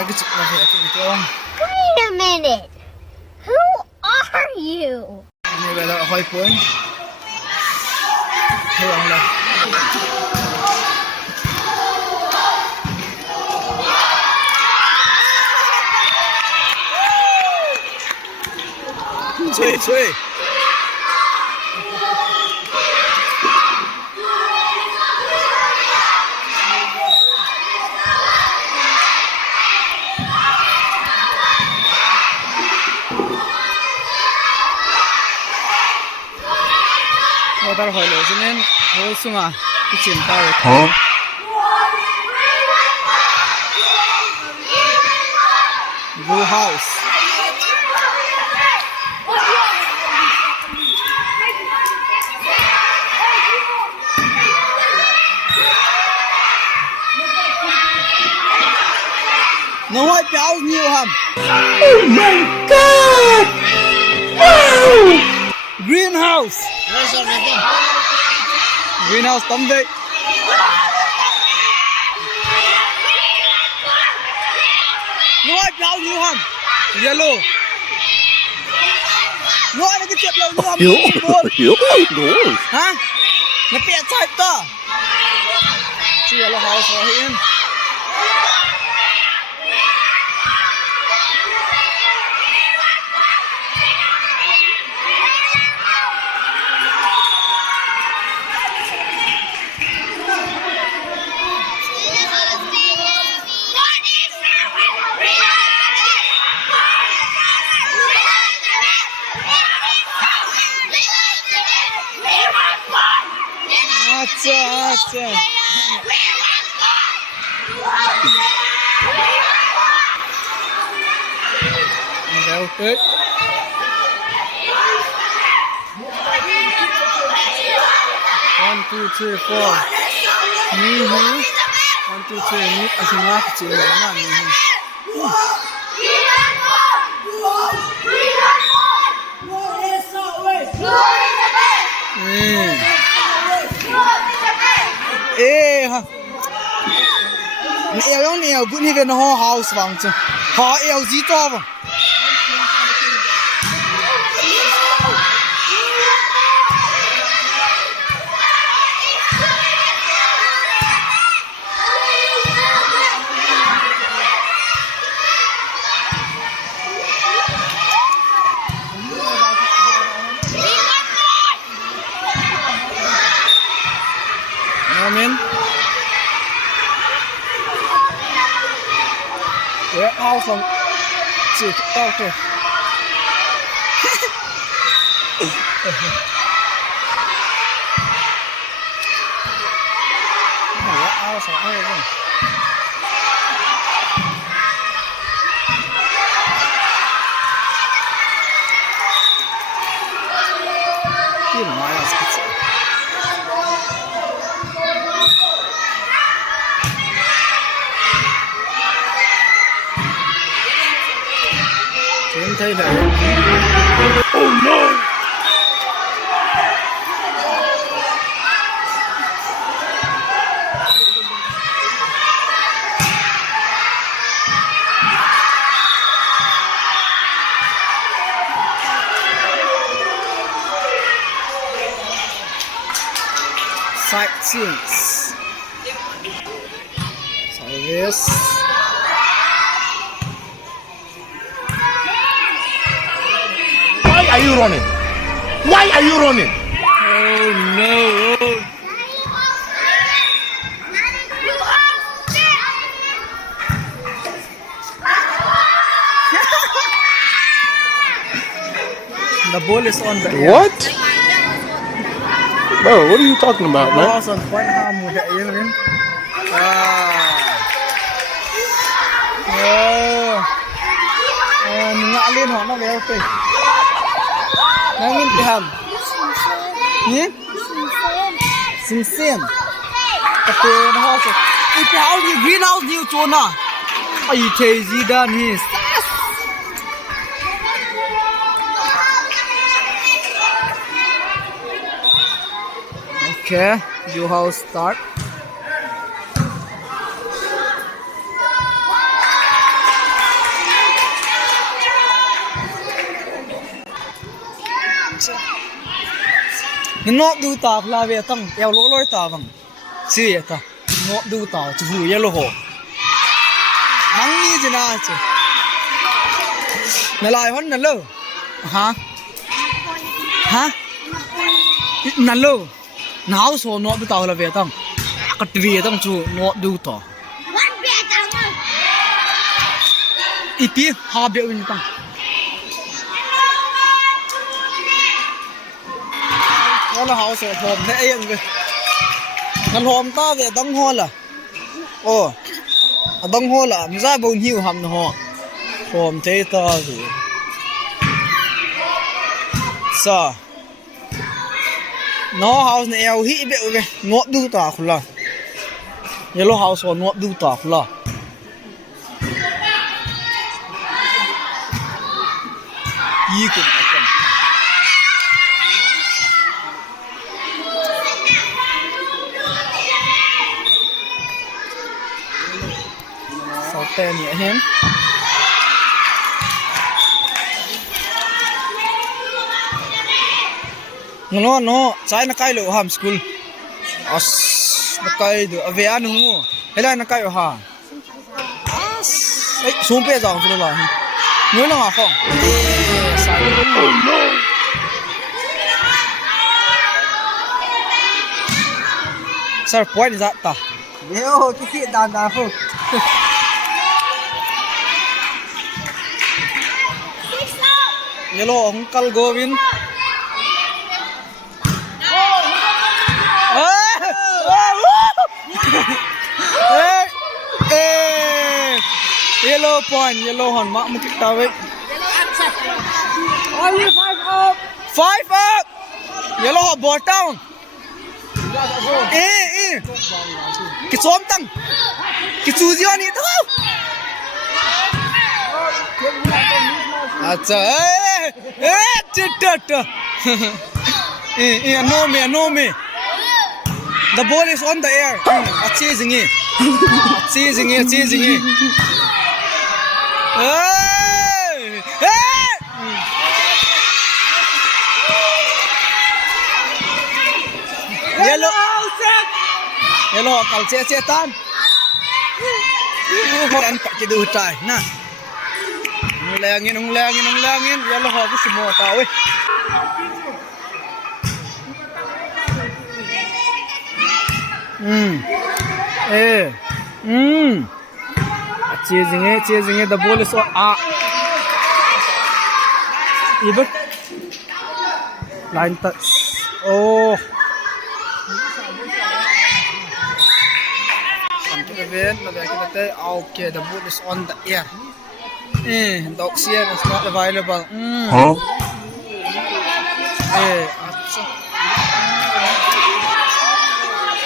Wait a minute. Who are you? Chơi Nó ta hỏi lỗi cho nên hô xuống à cái chuyện tao hả Blue house nó ai béo nhiều hầm Oh my god Wow Greenhouse Greenhouse tấm vậy nó ai béo nhiều hầm Yellow nó ai cái chẹp lâu nhiều hầm hả nó bẹt chạy to chỉ là house rồi hiện Acha Đeo Tết 1, 2, 3, 4 Ni 1, 2, 3 ni asingah kecil mana ni ha eo yang neo bun hi ven ho house wang chu ha eo ji to ba Amen. Để ao phòng chỉ tao kìa. Ao phòng ao rồi. Cái này là gì? Thấy này. Oh no. Sightseeing. Service. Why are you running? Why are you running? Oh no! The ball is on the air. What? Bro, what are you talking about, man? Ball's on point ham with the air in. Ngã lên họ nó béo kì. Nó nghiên cái hầm. Nhé? Xinh xinh. Cà phê nó hoa rồi. Cái béo thì greenhouse nhiều trốn à? Ai thế gì đàn hi? Okay, your house start. ngọc du ta la về tông eo lỗ lôi ta vâng xì ta ngọc du ta chú hù yellow hồ nắng ni chứ na chứ nè lại hôn nè lơ hả nè lơ nào số ngọc du ta la về tông cắt về tông chú ngọc du ta ipi ha be win tông nó hậu sổ hòm thế yên kìa ngân hòm ta về đông hoa là ồ đông hoa là ra bồn hiu hầm họ hòm thế ta gì sao nó hậu này eo hĩ bẹo kìa ngọt đu tả khula nhớ lo hậu sổ ngọt đu tả khula y cũng tên nhẹ hen nó trái nó cay lộ hàm school nó cay được về ăn không ngô thế là nó cay ở hà ấy xuống bê giòn cho nó nhớ nó ngọt không sao point ra ta nếu cái gì đàn đàn không yellow uncle Govin yellow point yellow hòn mạ một cái tao ấy only 5 up yellow hòn ball down cái xóm tăng cái chú gì anh itu acha no me the ball is on the air chasing it yellow kal che tan hor an pa ke du tai na ung lengin yellow ho cái semua tao ấy chasing it the ball is on ibet line touch oh okay the ball is on the air the oxygen is not available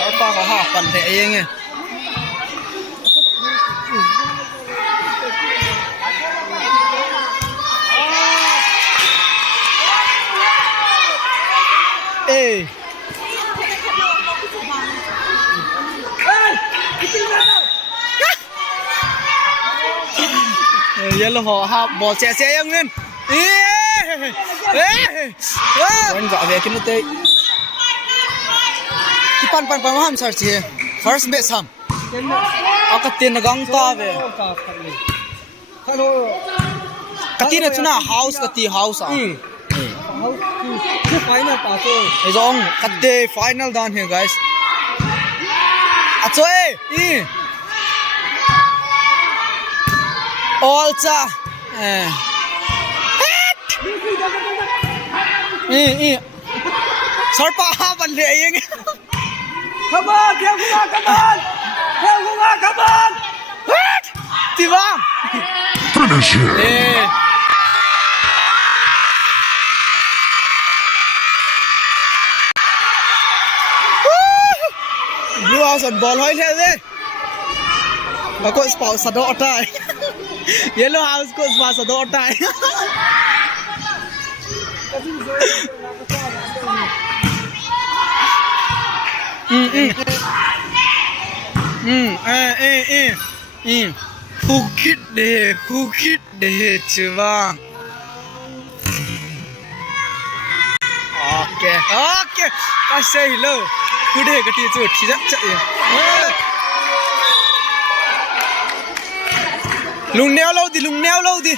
sao pa có ha phần thể yên yellow họ ha bỏ xe em lên anh gọi về cái nút tê cái pan ham sao chị first base ham cái tiền là găng ta về cái tiền là chỗ nào house cái tiền house à final ta thôi giống cái tiền final down here guys à chơi all cha sarpa ha ban le yeng come on tivam Finish him. blue house on ball hoi le de và cô sport sa do tai yellow house cô sport sa do tai who kid de chứ vâng ok okay I say hello good day cái chuột thì rất chạy lùng neo lâu đi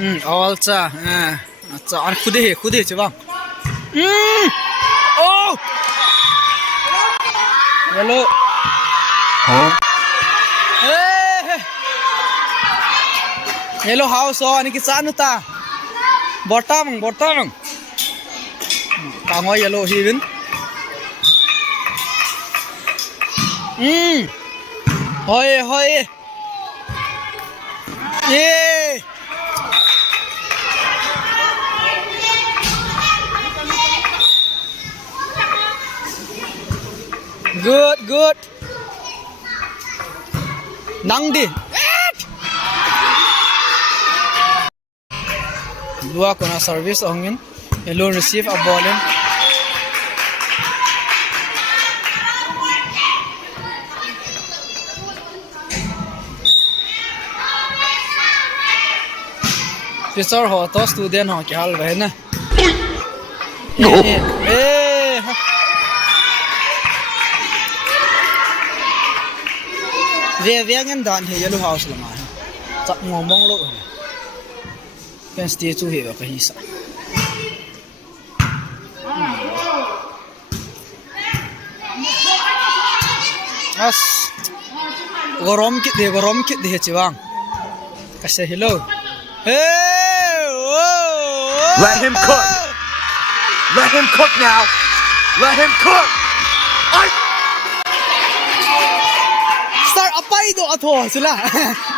अच्छा अच्छा और खुद ही chứ bang oh hello hey hello house ani ki chanu ta bottom ka ngoi yellow hi win hoi yeah good nang đi dua kona service ongin hello receive a ball in teacher ho to student ho ki hal ve na về ngân đàn thì yellow house là mà chặt ngom bông lộ cái stay chu hiểu cái gì sao as gorom kit de chứ bang cái say hello hey Let him cook now let him cook start apai do atho sila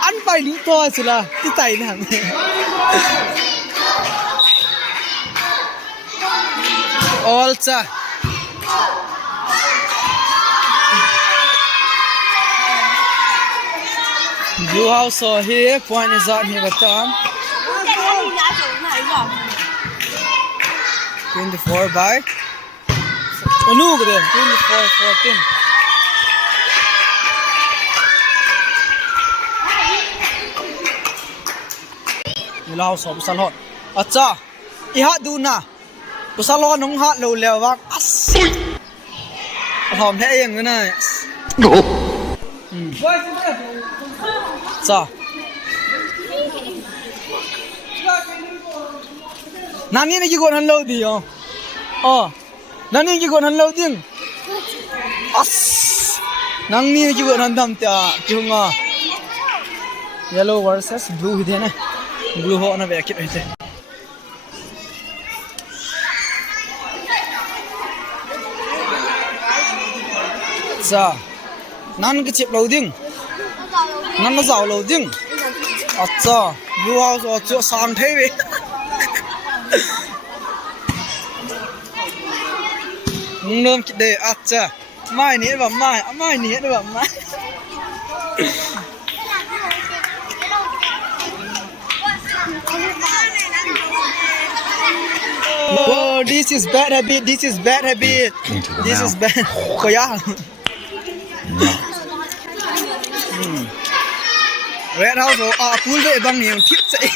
an pai lu to sila ti tai na all cha blue house so here point is on here batam 24 by anu gede 24 14 lao so busal hot acha I ha du na busal lo nong ha lo lew wak as hom the eng na cha nani ni ki gon han lo di yo nani ki gon han lo ding as nang ni ki gon han dam ta ki hunga yellow versus blue hi de na blue ho na ve kit ai te sa nan cái chip loading nan nó giàu loading acha blue house ở chỗ sang thế vậy nôm kit de acha mai ni ba mai ni ba mai oh this is bad habit this is bad koya red house pool ve bang ni thip sai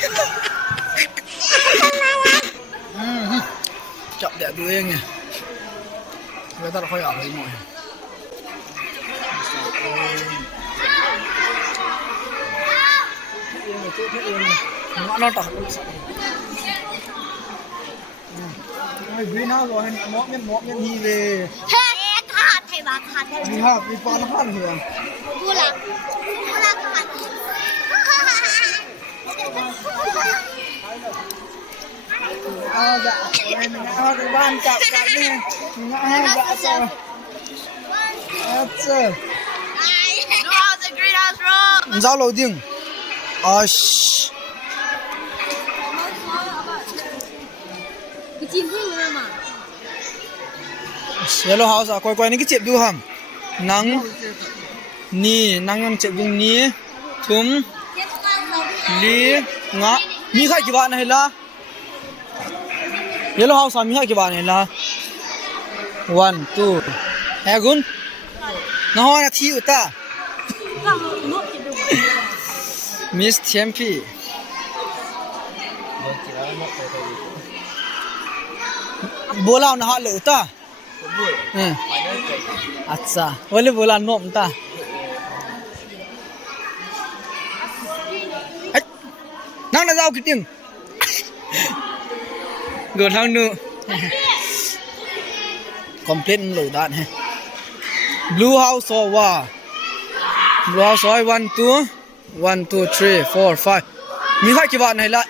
chọc đẹp đuôi anh nè người ta là khoai ở đây mọi nó tỏ green house rồi mót nhân hi về khát thầy bà khát thầy đi học đi qua nó khát rồi vui lắm khát dạ mình ngã cái ban chạm cái này mình ngã hai dạ sao अच्छा giao lầu tiếng cái chim hương nữa mà yellow house à quay những cái chẹp du hàng nắng chẹp dung ni thum li ngã mi khai cái bạn này là yellow house mi khai cái bạn này là 1 2 hagun น้องนาทีอุตา ก็นกจะดู มิสเทียมพี่บัวลาวนะฮะเลยอุตาอัจฉริวันนี้บัวลาวนมตานั่งน่าจะเอาคิดยังเกิดทางนู้นคอมเพลนเลยด้านเฮ้ Blue House or what? Blue House or 1 2 1 2 3 4 5 มีใครกี่บาทไหนละ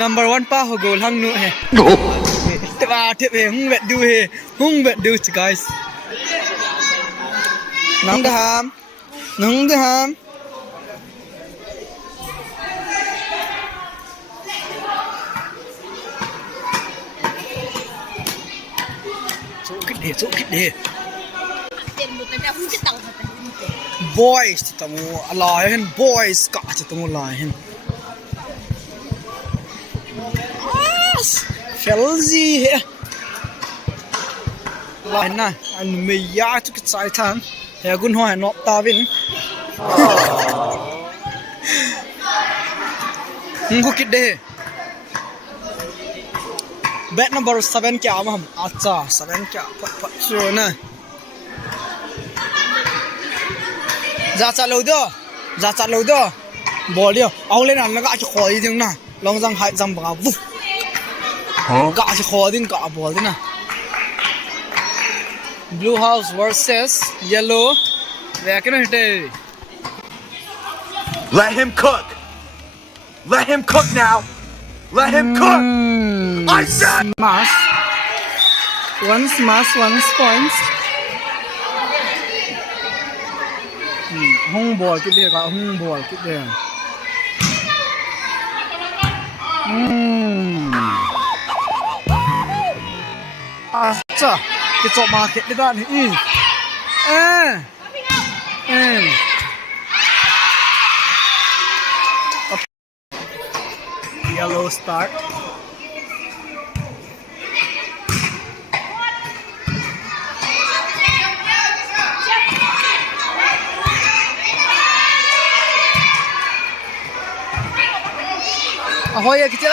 Number 1 ป้าเขาโกลหังนู้เฮ้แต่ว่าเทปหุ่งเวดดูเฮ้หุ่งเวดดูสิ guys น้องเดฮามน้องเดฮามสู้คิดดีสู้คิดดี เต็มหมดแต่จะหุ่นจะตังแต่หุ่นเต็ม boys จะต้องอะไรเห็น boys กะจะต้องอะไรเห็น Chelsea เฮ้อะไรนะอันไม่ยากทุกสายทางเฮ้กุนหัวหนอกตาวินมึงก็คิดดี Bet number 7 क्या हम अच्छा 7 क्या पट जो ना जा चलो दो बॉल दियो आउले ना लगा आज खोई दिन ना लॉन्ग जंग हाई जंग बगा वुफ का आज खोई दिन का बॉल दिन ना Blue House versus Yellow वे क्या हिटे Let him cook. Let him cook now. Let him cook. I said. Smash one points hung ball cái kia cả hung ball cái kia chà cái chỗ market đấy bạn Yellow start Ahoy cái chơi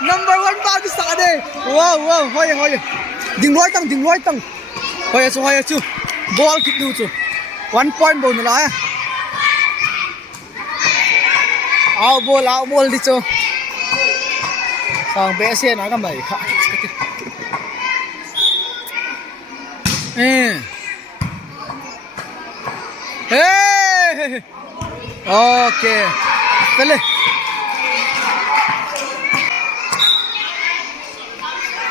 Number 1 bao cái sao đây wow hoy ding loi tang hoy chu ball kick du chu 1 point ball nila out ball đi chu sang bé xe nó cái mày khá Hey! Okay. Dale.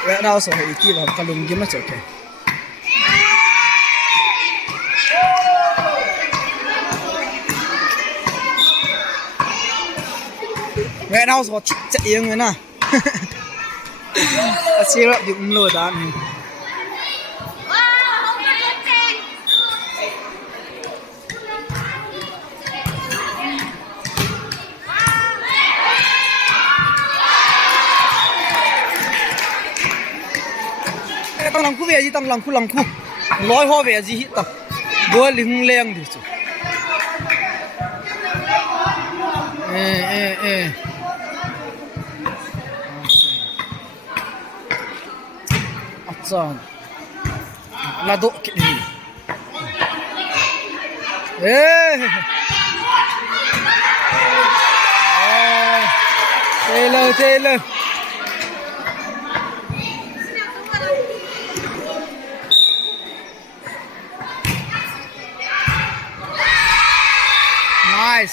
Right now so hay ti ba kalung game na okay. Right now so chạy yên rồi nè. Chia ra dụng lừa đạn. Tăng lăng khu về gì tăng lăng khu nói hoa về gì tăng bữa lính leng đi chứ achsan là độ cái gì Taylor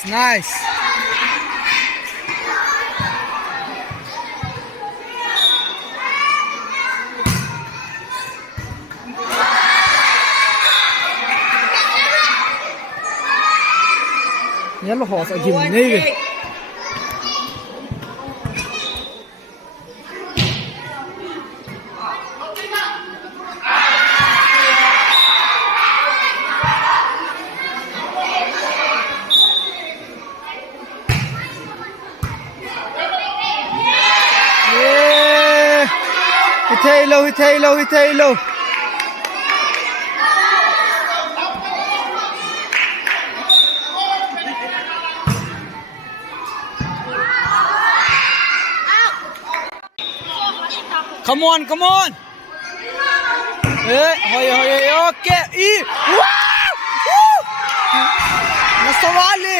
Nice. Yellow horse again, Navy. Hit low. Come on. Okay. Wow! Nasawali.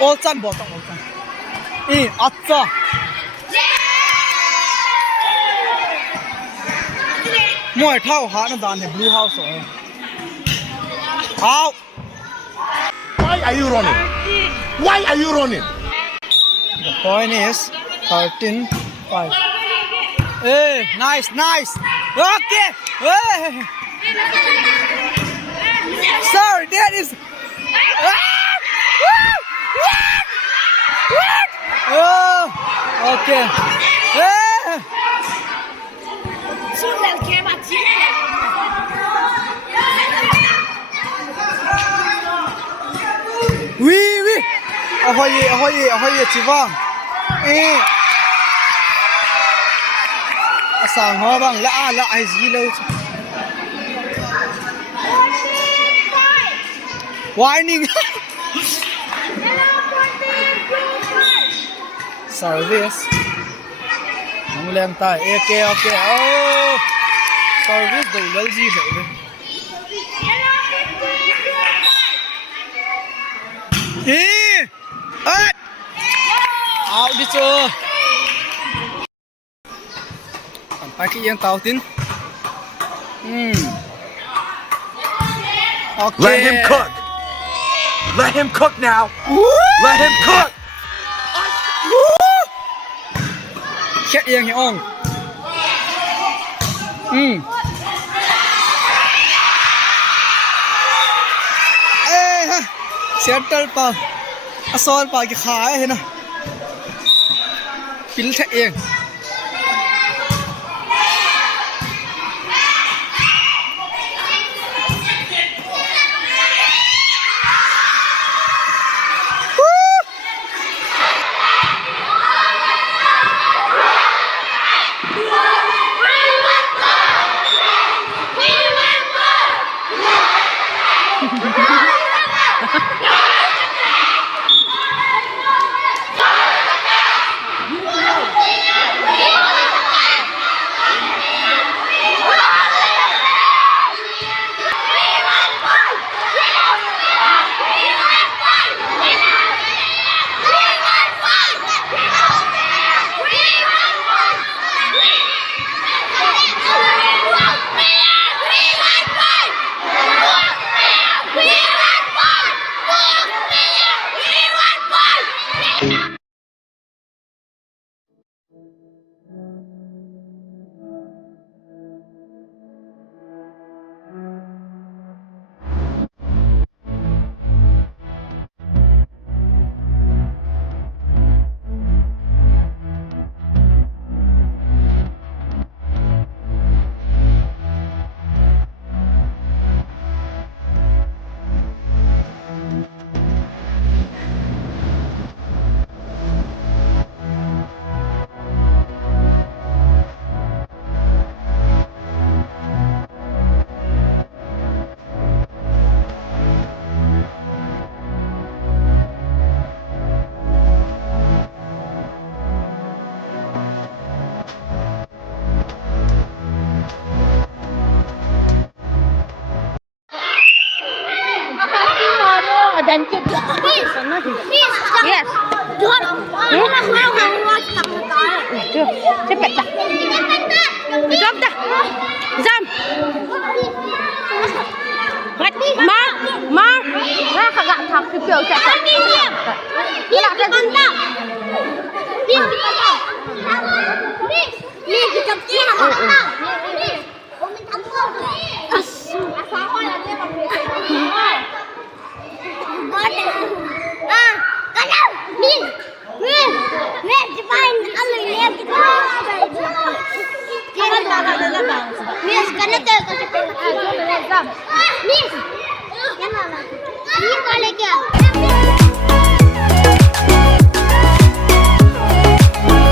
Olsan bottom. Atsa. Moi thao ha na dan he blue house ho. Out. Why are you running? The point is 13-5. Hey, nice. Okay. Hey. Sorry, that is. Oh, okay. Hey. Oui. Ahoy, chivang. Sang ho bang la ai gì lâu. Whining. Service. Không lên tay. Okay. Oh. Service đủ lâu gì vậy? Out đi chưa? Phải cái yên tàu tin. Okay. Let him cook now. Let him cook. Chết yên hiểu không? Ê ha, settle pa, asol pa cái khai thế nào? Pil thế yên. Dan yes. Cepat dah. Jom dah. Jam. Mar. Ra kagak tak kepil cepat. Dia nak pantang. Dia pantang. Ni kita dia pantang. Ni. Kami tampau. Asal orang dia pakai. Kalau Miss, cepat alih lihat kita. Miss, karena tu Miss.